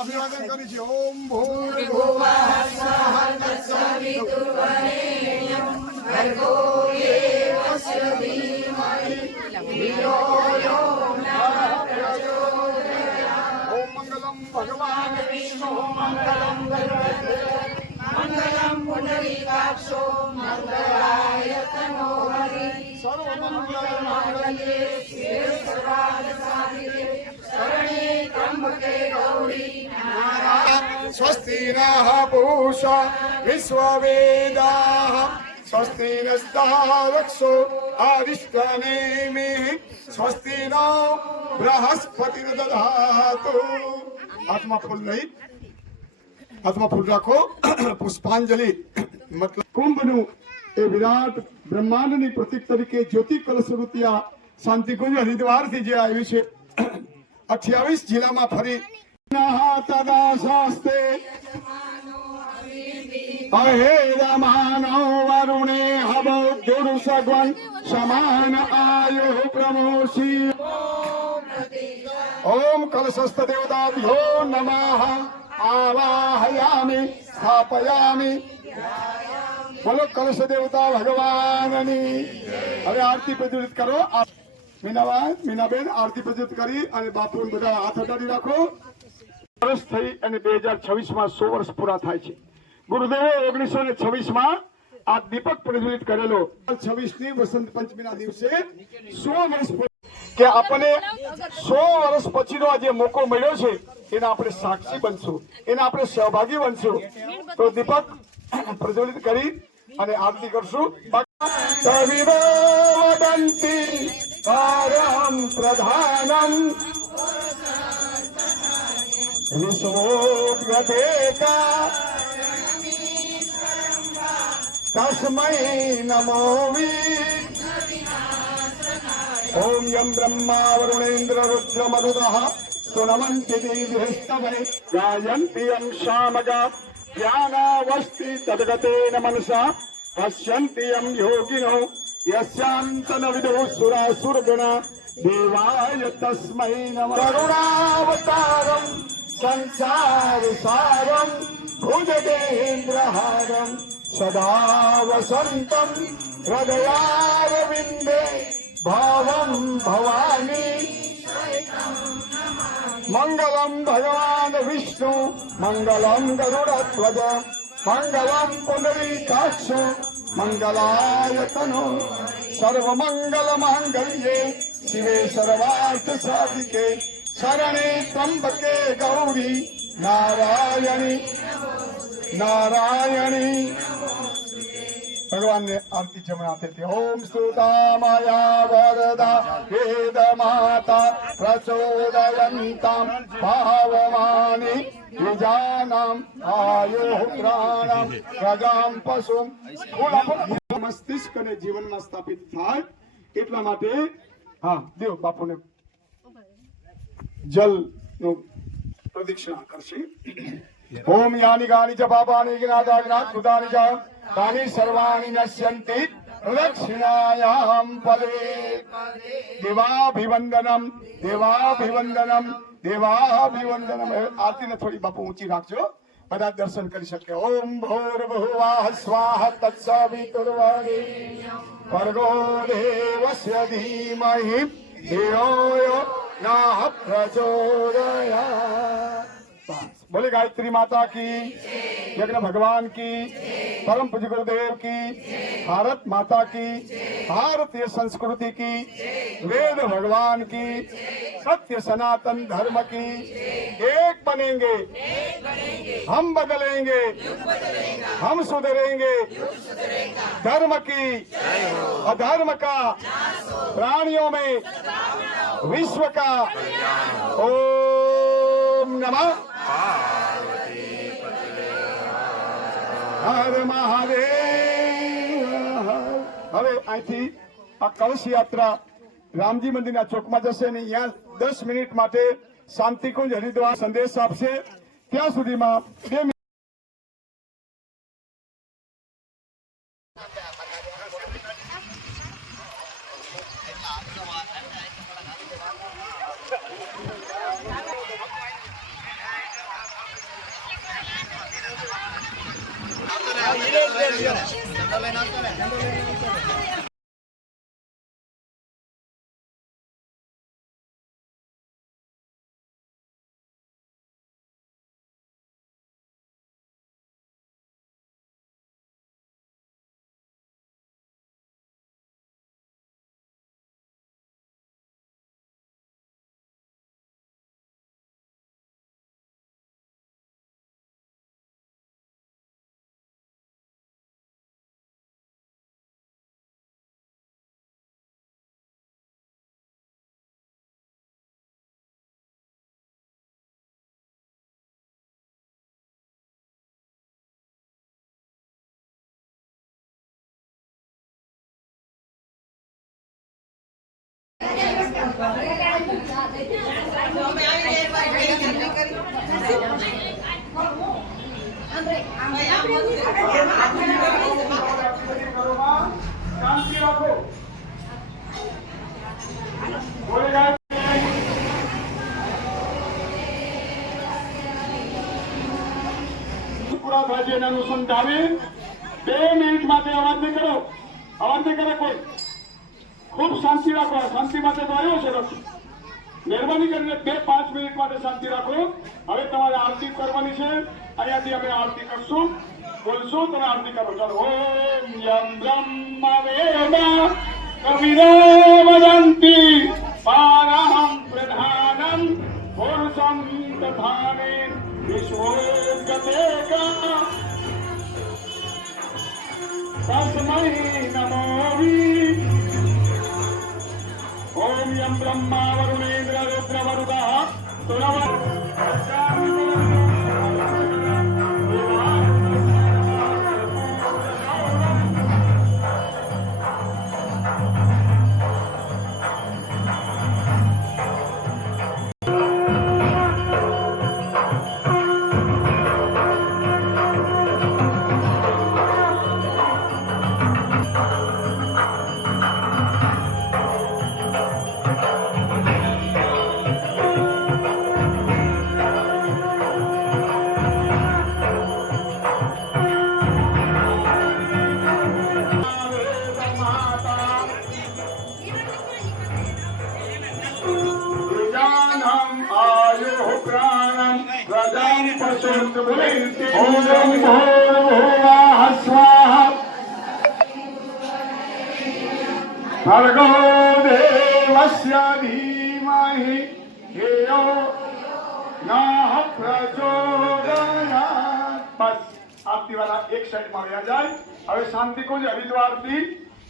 અભિવાદન કરી છે. ઓમ ભૂર્ભુવઃ સ્વઃ તત્સવિતુર્વરેણ્યં ભર્ગો દેવસ્ય ધીમહિ ધિયો યો નઃ પ્રચોદયાत्. ઓમ મંગલમ ભગવાન વિષ્ણુ મંગલમ ગરુડધ્વજ મંગલમ પુંડરીકાક્ષો મંગલાય તનો હરિ સર્વમંગલ માંગલ્યે શિવે સર્વાર્થ સાધિકે શરણે ત્ર્યંબકે ગૌરી નારાયણ. સ્વસ્તિ નઃ પૂષા વિશ્વવેદાઃ સ્વસ્તિ નસ્તારક્ષો આરિષ્ટનેમિઃ સ્વસ્તિ નો બૃહસ્પતિર્દધાતુ. હાથમાં ફૂલ નહીં, હાથમાં ફૂલ રાખો. પુષ્પાંજલિ મતલબ કુંભનું એ વિરાટ બ્રહ્માંડની પ્રતીક તરીકે જ્યોતિ કલશ રૂપિયા શાંતિકુંજ હરિદ્વારથી જે આવ્યું છે 28 જિલ્લામાં ફરી તદા શાસ્તે અહેરમાનો વરુણે હવો ગુરુસગવન સમાન આયુ પ્રમોષી. ઓમ કલશસ્થ દેવતાભ્યો નમઃ આવાહયામિ સ્થાપયામિ. બોલો કલશ દેવતા ભગવાનની. હવે આરતી પ્રજ્વલિત કરો. મીનાબેન આરતી પ્રજ્વલિત કરી અને બાપુ બધા હાથ અડાડી રાખો. વર્ષ થઈ અને 2026માં 100 વર્ષ પૂરા થાય છે. ગુરુદેવે 1926માં આ દીપક પ્રજ્વલિત કરેલો 26ની વસંત પંચમીના દિવસે 100 વર્ષ કે આપણને 100 વર્ષ પછીનો આ જે મોકો મળ્યો છે એના આપણે સાક્ષી બનશું, એના આપણે સહભાગી બનશું. તો દીપક પ્રજ્વલિત કરી અને આરતી કરશું. પરમ પ્રધાનમ વિશ્વોદ્ગતેકા તસ્મૈ નમો ઓમ યમ બ્રહ્મા વરુણેન્દ્ર રુદ્ર મરુદઃ સુનમન્તિ દેવ્યસ્તવે ગાયન્તિ યમ શામગા જ્ઞાનાવસ્તિ તદગતેન મનસા પશ્યન્તિ યમ યોગિનો યસ્યાંતન વિદો સુરાસુરગણા દેવાય તસ્મૈ નમઃ. કરુણાવતારમ સંસાર સારમ ભુજગેન્દ્રહારમ સદા વસંતમ હૃદયારવિંદે ભાવમ ભવાની. મંગલમ ભગવાન વિષ્ણુ મંગલમ ગરુડધ્વજ મંગલમ પુંડરીકાક્ષ મંગલાય તનો સર્વમંગલ માંગલ્યે શિવે સર્વાર્થ સાધિકે શરણે ત્ર્યંબકે ગૌરી નારાયણી નારાયણી. ભગવાનને આરતી જમણા હાથેથી. ઓમ સ્તુતા માયા વરદા વેદ માતા પ્રચોદયંતામ ભાવમાની વિજાનામ આયો પ્રાણમ પ્રજામ પશુમ. મસ્તિષ્ક અને જીવનમાં સ્થાપિત થાય એટલા માટે હા દેવ બાપુને જલ નું પ્રદક્ષિણા કરશે. ઓમ યાની ગાની ચ પાપાની જ્ઞાતા કૃતાની ચ તાની સર્વાણી નશ્યંતિ પ્રદક્ષિણાયામ પદે. દેવાભિવંદનમ દેવાભિવંદનમ દેવાભિવંદનમ. આરતીને થોડી બાપુ ઊંચી રાખજો, બધા દર્શન કરી શકે. ઓમ ભૂર્ભુવઃ સ્વાહ તત્સવિતુર્વરેણ્યં ભર્ગો દેવસ્ય ધીમહિ ધિયો યો નઃ પ્રચોદયાत्. बोले गायत्री माता की, यज्ञ भगवान की, परम पूज्य गुरुदेव की, भारत माता की, भारतीय संस्कृति की, वेद भगवान की, सत्य सनातन धर्म की. एक बनेंगे, हम बदलेंगे, हम सुधरेंगे. धर्म की अधर्म का प्राणियों में विश्व का. ओम नमः હર મહાદેવ. હવે અહીંથી આ કળશ યાત્રા રામજી મંદિરના ચોકમાં જશે ને અહીંયા 10 મિનિટ માટે શાંતિકુંજ હરિદ્વાર સંદેશ આપશે. ત્યાં સુધીમાં 2 મિનિટ શાંતિ રાખો. બોલેગા પૂરા થાય છે એના અનુસંધાને 2 મિનિટ માટે અવાજ નહીં કરો. અવાજ નહીં કરે કોઈ. ખૂબ શાંતિ રાખો. શાંતિ માટે તો આવ્યો છે રક્ષ. મહેરબાની કરીને 2-5 મિનિટ માટે શાંતિ રાખો. હવે તમારે આરતી કરવાની છે. અહીંયાથી અમે આરતી કરશું. બોલશો તમે આરતી કરો. ચાલો. ઓમ યમ બ્રહ્મા વેદા કવિરો વદંતિ પારહં પ્રધાનમ પુરુષં તથાને વિશ્વોગતેકા તસ્મૈ નમો વી. ओम यम ब्रह्मा वरुणेन्द्र रुद्र वरुदः ओम भूर्भुवः स्वाहा भर्गो देवस्य धीमहि धियो नः प्रचोदयात्. बस आरती वाला एक साइड में आ जाए. હવે શાંતિ કો જે હરિદ્વાર આરતી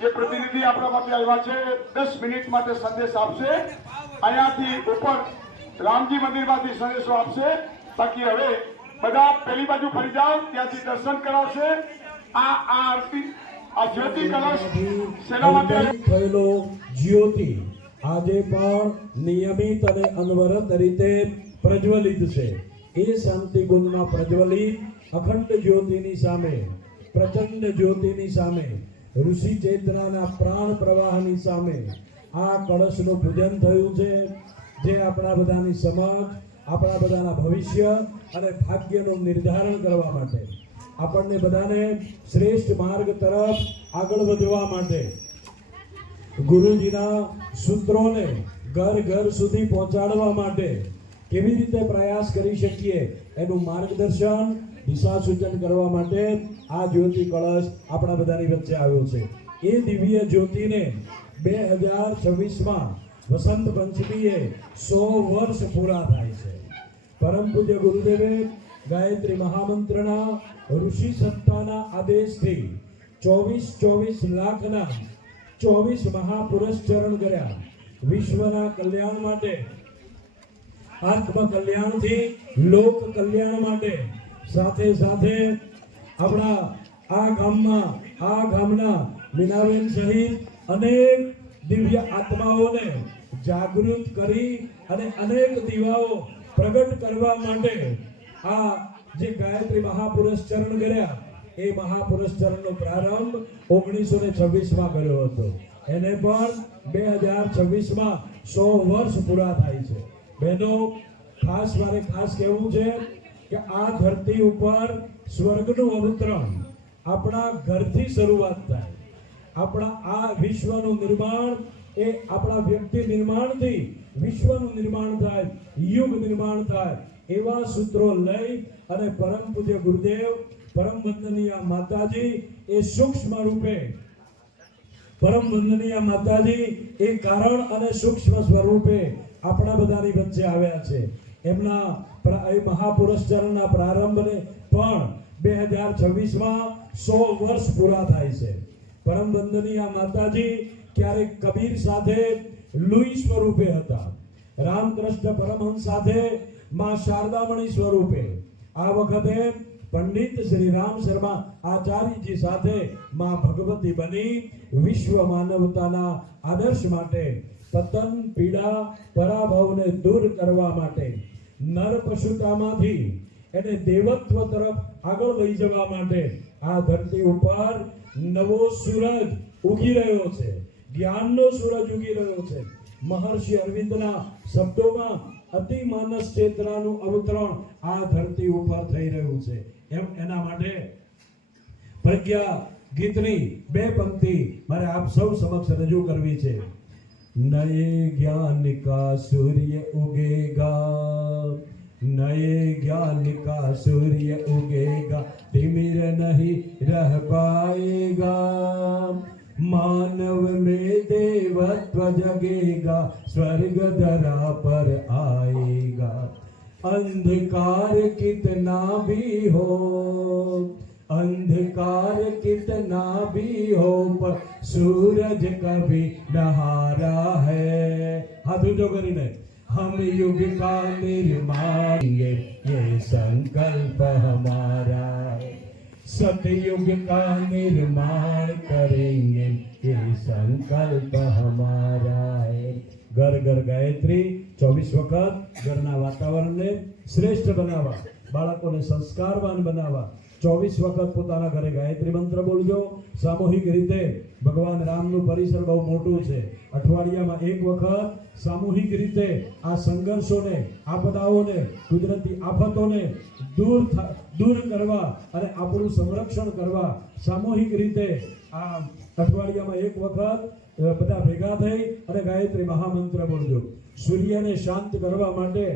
જે પ્રતિનિધિ આપણા માટે આવ્યા છે 10 મિનિટ માટે સંદેશ આપશે. અહીંયાથી ઉપર રામજી મંદિરમાંથી સંદેશો આપશે. બાકી હવે બધા પેલી બાજુ ફરી જાઓ. ત્યાંથી દર્શન કરાવશે. આ આરતી આ જ્યોતિ કલશ શેના માટે થયેલો જ્યોતિ આજે પણ નિયમિત અને અનવરત રીતે પ્રજ્વલિત છે. એ શાંતિકુંજમાં પ્રજ્વલિત અખંડ જ્યોતિની સામે, પ્રચંડ જ્યોતિની સામે, ઋષિ ચેતનાના પ્રાણ પ્રવાહની સામે આ કળશનું પૂજન થયું છે. જે આપણા બધાની સમજ, આપણા બધાના ભવિષ્ય અને ભાગ્યનું નિર્ધારણ કરવા માટે, આપણને બધાને શ્રેષ્ઠ માર્ગ તરફ આગળ વધવા માટે, ગુરુજીના સૂત્રોને ઘર ઘર સુધી પહોંચાડવા માટે કેવી રીતે પ્રયાસ કરી શકીએ એનું માર્ગદર્શન, દિશા સૂચન કરવા માટે આ જ્યોતિ કળશ આપણા બધાની વચ્ચે આવ્યો છે. એ દિવ્ય જ્યોતિને 2026માં વસંત પંચમીએ 100 વર્ષ પૂરા થાય છે. પરમ પૂજ્ય ગુરુદેવે ગાયત્રી મહામંત્રના ઋષિ સત્તાના આદેશથી 24 લાખના 24 મહાપુરુષ ચરણ કર્યા. વિશ્વના કલ્યાણ માટે, આત્મ કલ્યાણથી લોક કલ્યાણ માટે, સાથે સાથે આપણા આ ગામના મીનાબેન સહિત અનેક દિવ્ય આત્માઓને જાગૃત કરી અને અનેક દીવાઓ પ્રગટ કરવા માટે આ જે ગાયત્રી મહાપુરુષ ચરણ કર્યા, એ મહાપુરુષ ચરણનો પ્રારંભ 1926માં કર્યો હતો. એને પણ 2026માં 100 વર્ષ પૂરા થાય છે. બહેનો, મારે ખાસ કહેવું છે કે આ ધરતી ઉપર સ્વર્ગનું અવતરણ, આપણા ઘરથી શરૂઆત થાય. આપણા આ વિશ્વનું નિર્માણ એ આપણા વ્યક્તિ નિર્માણથી વિશ્વનું નિર્માણ થાય, યુગ નિર્માણ થાય. એવા સૂત્રો લઈ અને પરમ પૂજ્ય ગુરુદેવ પરમ વંદનીય માતાજી એ સૂક્ષ્મ રૂપે પરમ વંદનીય માતાજી એ કારણ અને સૂક્ષ્મ સ્વરૂપે આપણા બધાની વચ્ચે આવ્યા છે. એમના એ મહાપુરસ્કારના પ્રારંભને પણ 2026માં 100 વર્ષ પૂરા થાય છે. પરમ વંદનીય માતાજી ક્યારેક કબીર સાથે લુઈ સ્વરૂપે હતા, રામકૃષ્ણ પરમહંસ સાથે માં શારદામણી સ્વરૂપે, આ વખતે પંડિત શ્રી રામ શર્મા આચાર્યજી સાથે માં ભગવતી બની વિશ્વ માનવતાના આદર્શ માટે, પતન પીડા પરાભવને દૂર કરવા માટે, નર પશુતામાંથી એને દેવત્વ તરફ આગળ લઈ જવા માટે આ ધરતી ઉપર નવો સૂરજ ઉગી રહ્યો છે, જ્ઞાનનો સૂરજ ઉગી રહ્યો છે. મહર્ષિ અરવિંદના શબ્દોમાં અતિ માનસ ચેતનાનું અવતરણ આ ધરતી ઉપર થઈ રહ્યું છે. એના માટે પ્રજ્ઞા ગીતની 2 પંક્તિ મારે આપ સૌ સમક્ષ રજૂ કરવી છે. નયે જ્ઞાન કા સૂર્ય ઉગેગા, नए ज्ञान का सूर्य उगेगा, तिमिर नहीं रह पाएगा, मानव में देवत्व जगेगा, स्वर्ग धरा पर आएगा. अंधकार कितना भी हो, अंधकार कितना भी हो, पर सूरज कभी न हारा है. हाथ ऊंचो કરીને हम युग का निर्माण, ये संकल्प हमारा है. सतयुग का निर्माण करेंगे, ये संकल्प हमारा है. घर घर गायत्री 24 વખત ઘરના વાતાવરણને શ્રેષ્ઠ બનાવવા, બાળકોને સંસ્કારવાન બનાવવા 24 વખત પોતાના ઘરે ગાયત્રી મંત્ર બોલજો. સામૂહિક રીતે ભગવાન રામનું પરિસર બહુ મોટું છે. અઠવાડિયામાં 1 વખત સામૂહિક રીતે આ સંઘર્ષોને, આપદાઓને, કુદરતી આફતોને દૂર કરવા અને આપણું સંરક્ષણ કરવા સામૂહિક રીતે આ અઠવાડિયામાં 1 વખત બધા ભેગા થઈ અને ગાયત્રી મહામંત્ર બોલજો. સૂર્યને શાંત કરવા માટે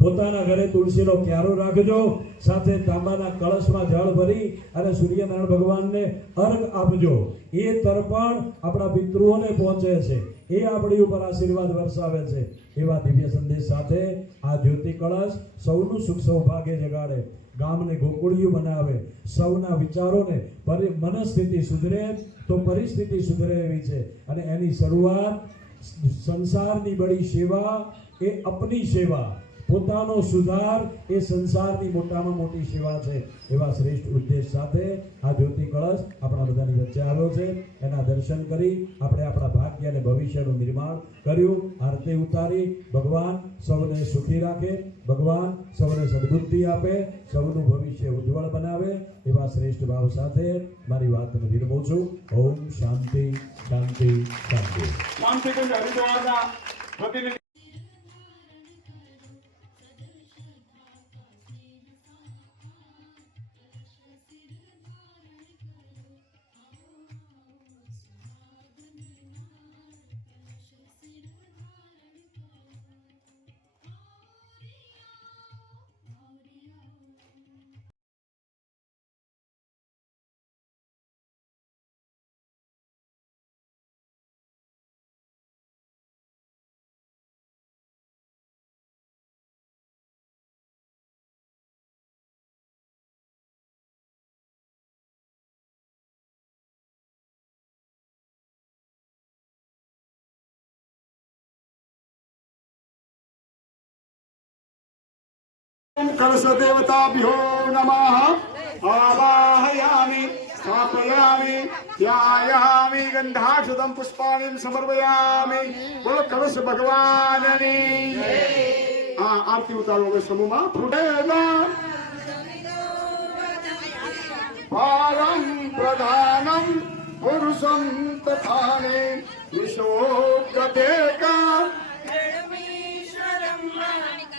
પોતાના ઘરે તુલસીનો ક્યારો રાખજો, સાથે તાંબાના કળશમાં જળ ભરી અને સૂર્યનારાયણ ભગવાનને અર્ઘ આપજો. એ તર્પણ આપણા પિતૃઓને પહોંચે છે, એ આપણી ઉપર આશીર્વાદ વરસાવે છે. એવા દિવ્ય સંદેશ સાથે આ જ્યોતિ કળશ સૌનું સુખ સૌભાગ્ય જગાડે, ગામને ગોકુળિયું બનાવે, સૌના વિચારોને મનસ્થિતિ સુધરે તો પરિસ્થિતિ સુધરે એવી છે. અને એની શરૂઆત સંસારની બડી સેવા એ અપની સેવા, પોતાનો સુધાર એ સંસારની મોટામાં મોટી સેવા છે. એવા શ્રેષ્ઠ ઉદ્દેશ સાથે આ જ્યોતિ કળશ આપણા બધાની વચ્ચે આવ્યો છે. એના દર્શન કરી આપણે આપણા ભાગ્ય અને ભવિષ્યનું નિર્માણ કર્યું. આરતી ઉતારી ભગવાન સૌને સુખી રાખે, ભગવાન સૌને સદબુદ્ધિ આપે, સૌનું ભવિષ્ય ઉજ્જવળ બનાવે. એવા શ્રેષ્ઠ ભાવ સાથે મારી વાતને વિરમું છું. ઓમ શાંતિ શાંતિ શાંતિ. શાંતિકુંજ હરિદ્વારના પ્રતિનિધિ कलश देवताभ्यो नमः. आवाहयामि स्थापयामि ध्यायामि गंधाक्षतं पुष्पाणि समर्पयामि. बोलो कलश भगवाननी. आरती उतारो હવે સમૂહમાં. पारं प्रधानं पुरुषं तथाने विशोकदेका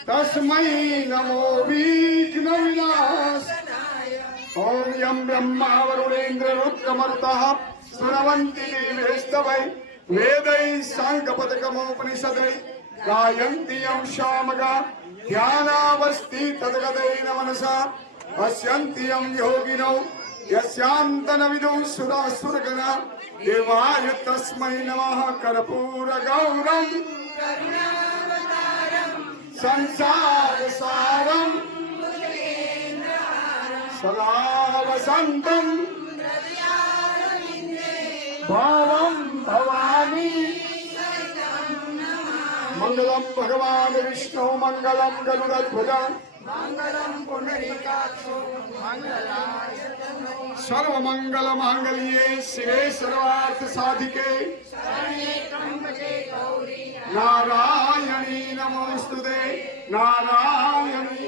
तस्मै नमो विघ्न विनाशनाय ओम यम ब्रह्मा वरुणेन्द्र रुद्रमरुतः सुरवन्ति देवेस्तवै वेदैः साङ्गपदकमोपनिषदै गायन्ति यं शामगा ध्यानावस्थि तद्गतेन मनसा पश्यन्ति यं योगिनो यस्यान्तनविदुः सुरासुरगणा देवाय तस्मै नमः कर्पूरगौरम् संसारसारम् सदा वसन्तम् भावं भवानी मंगलम भगवान विष्णु मंगलम गरुड़ध्वज मंगलम पुंडरीकाक्षो सर्व मंगल मांगल्ये शिवे सर्वार्थ साधिके नारायणी नमोस्तुते नारायणी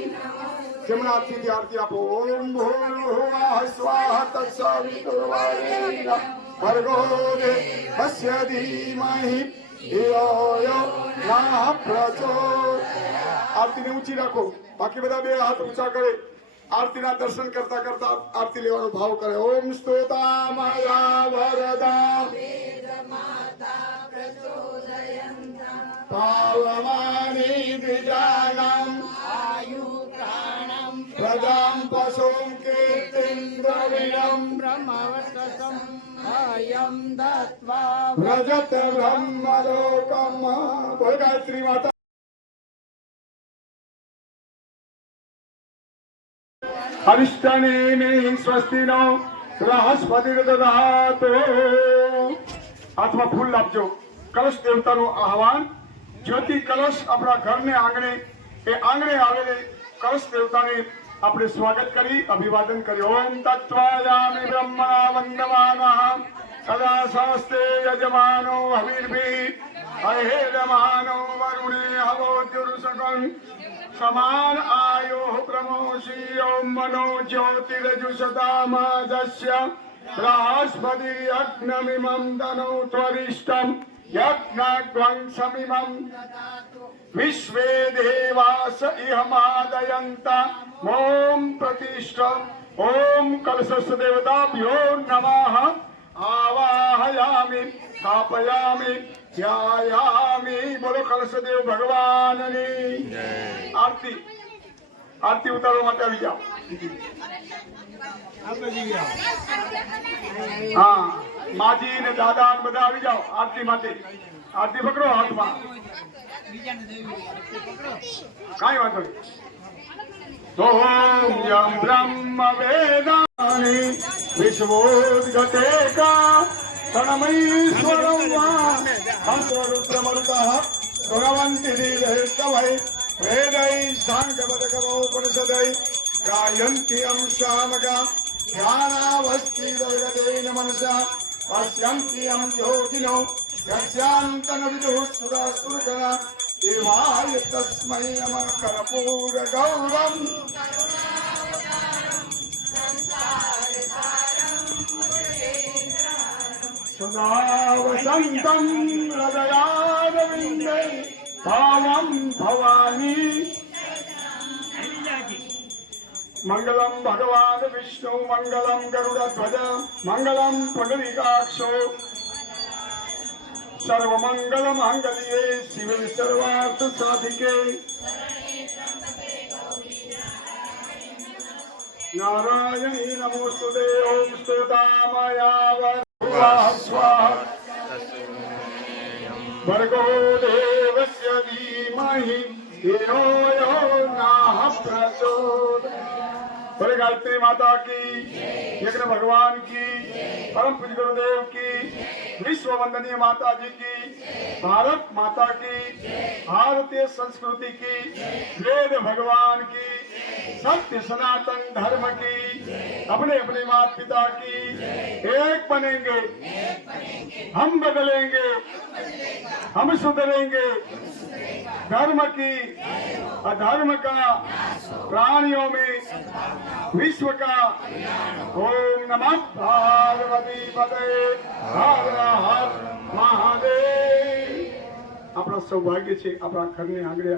जमुनाथी की आरती आपो ओम भूर्भुवः स्वाहा तत्सवितुर्वरेण्यं भर्गो देवस्य धीमहि धियो यो नः प्रचोदयात्। आरती ने ऊंची रखो, बाकी બધા બે હાથ ઊંચા કરે, આરતીના દર્શન કરતા કરતા આરતી લેવાનો ભાવ કરે। ઓમ સ્તોતા માયા વરદા પાવમાની દ્વિજાનામ प्रदां पशुं कीर्तिं द्रविणं ब्रह्मवर्चसं अयं दत्त्वा व्रजत ब्रह्मलोकम्। बोल गायत्री माता। अरिष्टनेमि स्वस्ति नो बृहस्पतिर्दधातु। हाथમાં ફૂલ આપજો। કલશ દેવતાનું આહવાન। જ્યોતિ કલશ આપણા ઘરને આંગણે એ આંગણે આવેલી कलश देवता ने अपने स्वागत करी अभिवादन करी। ओम तत्वायामि ब्रह्मणा वंदमानः सदा समस्ते यजमानो हविर्भिः अहेरमानो वरुणे हवोजुर्सकं समान आयोः प्रमोषि ओम मनो ज्योतिरजुषतामाजस्य बृहस्पतिर्यज्ञमिमं दनो त्वरिष्टं यज्ञग्वंशमिमं विश्वे देवास इहमादयन्त ओम प्रतिष्ठम्। ओम कलशस्य देवताभ्यो नमः। आवाहयामि स्थापयामि ध्यायामि। बोलो कलश देव भगवान की आरती। आरती उतारो माटे આવી જાઓ। हाँ माजी ने दादा ने બધા આવી જાઓ आरती माटे। आरती पकड़ो हाथ में। काई वांधो नहीं। ओम यं ब्रह्म वेदानि विश्वोद्गते का तन्मयीश्वरं वा हंसरुद्रमरुतः सुरवन्ति देवैस्तवै वेदैः साङ्गपदकमोपनिषदैः गायन्ति यं शामगा ध्यानावस्थितगतेन मनसा पश्यन्ति यं योगिनो यस्यान्तनविदुः सुरासुरगणा देवाय तस्मै नमः कर्पूरगौरम् सदा वसन्तं हृदयारविन्दे भावं भवानी। मंगलम भगवान विष्णु मंगलम गरुड़ध्वज मंगलम पुंडरीकाक्षो सर्वमंगल मांगल्ये शिवे सर्वार्थ साधिके नारायणी नमोस्तुते। ओम स्तोतामया स्वाहा भर्गो देवस्य धीमहि धियो यो नः प्रचोदयात्। बोले गायत्री माता की, यज्ञ भगवान की, परम पूज्य गुरुदेव की, विश्व वंदनीय माता जी की, भारत माता की, भारतीय संस्कृति की, वेद भगवान की, सत्य सनातन धर्म की, अपने अपने माता पिता की। एक बनेंगे हम, बदलेंगे हम, सुधरेंगे। धर्म की अधर्म का प्राणियों में विश्व का। ओम नमः पार्वती पते हर हर महादेव। આપણા સૌભાગ્ય છે આપણા ઘરને આંગણે